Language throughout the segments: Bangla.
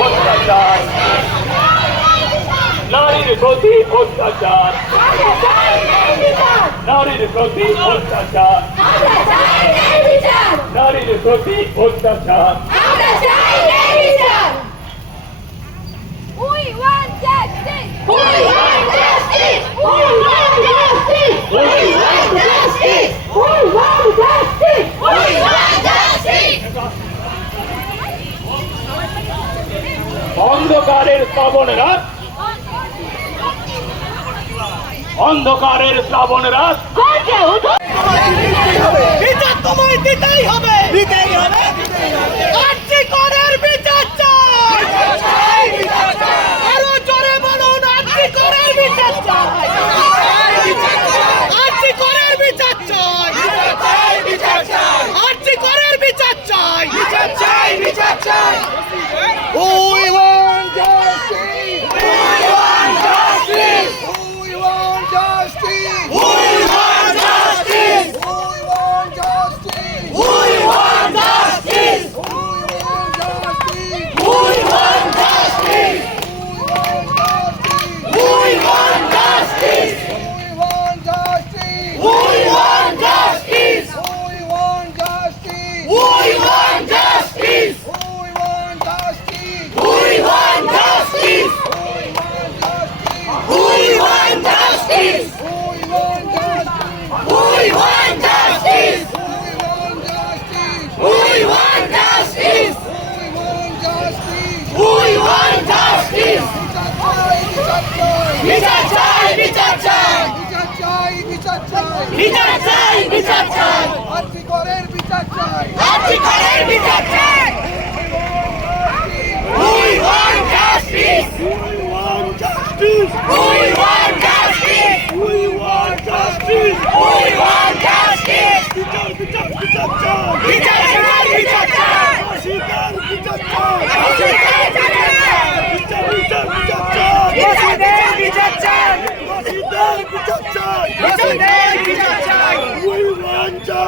অত্যাচার নারীর প্রতি অত্যাচার নারীর প্রতি অত্যাচার নারীর প্রতি অত্যাচার অন্ধকারের শ্রাবণ রাত। অন্ধকারের শ্রাবণ রাত। তোমায় দিতেই হবে। দিতেই হবে।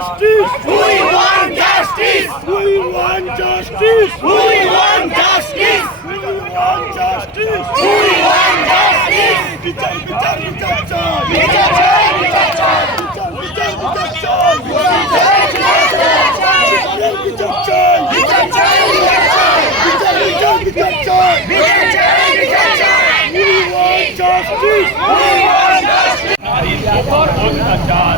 justice! We want justice! We want justice! We want justice! We want justice! We want justice! বিচার বিচার বিচার চাই বিচার চাই বিচার চাই বিচার বিচার বিচার চাই বিচার চাই বিচার চাই বিচার চাই বিচার বিচার বিচার চাই বিচার চাই বিচার চাই We want justice! We want justice! নারীর উপর অত্যাচার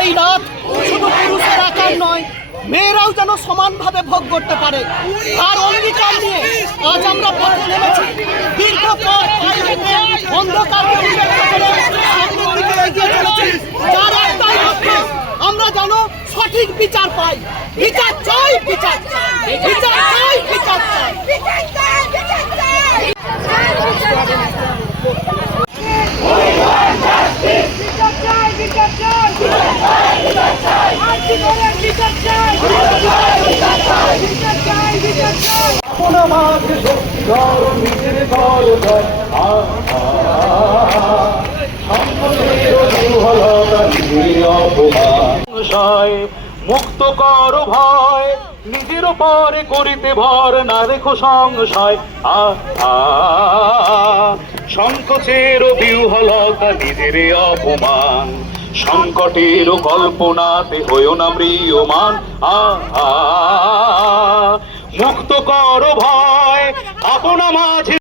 এই রাত শুধু পুরুষের একার নয়, মেয়েরাও যেন সমানভাবে ভোগ করতে পারে। তার অঙ্গীকার নিয়ে আজ আমরা পথে নেমেছি। দীর্ঘ পথ পাড়ি সঠিক বিচার পাই। বিচার চাই বিচার চাই। বিচার চাই বিচার চাই। মুক্ত কর ভয় নিজের পরে করিতে ভর না রেখো সংশয়। সংকোচের বিহলতা নিজের অপমান। সংকটের কল্পনাতে হইও না মৃয়মান আ আ, মুক্ত কর ভয় আপনা মাঝে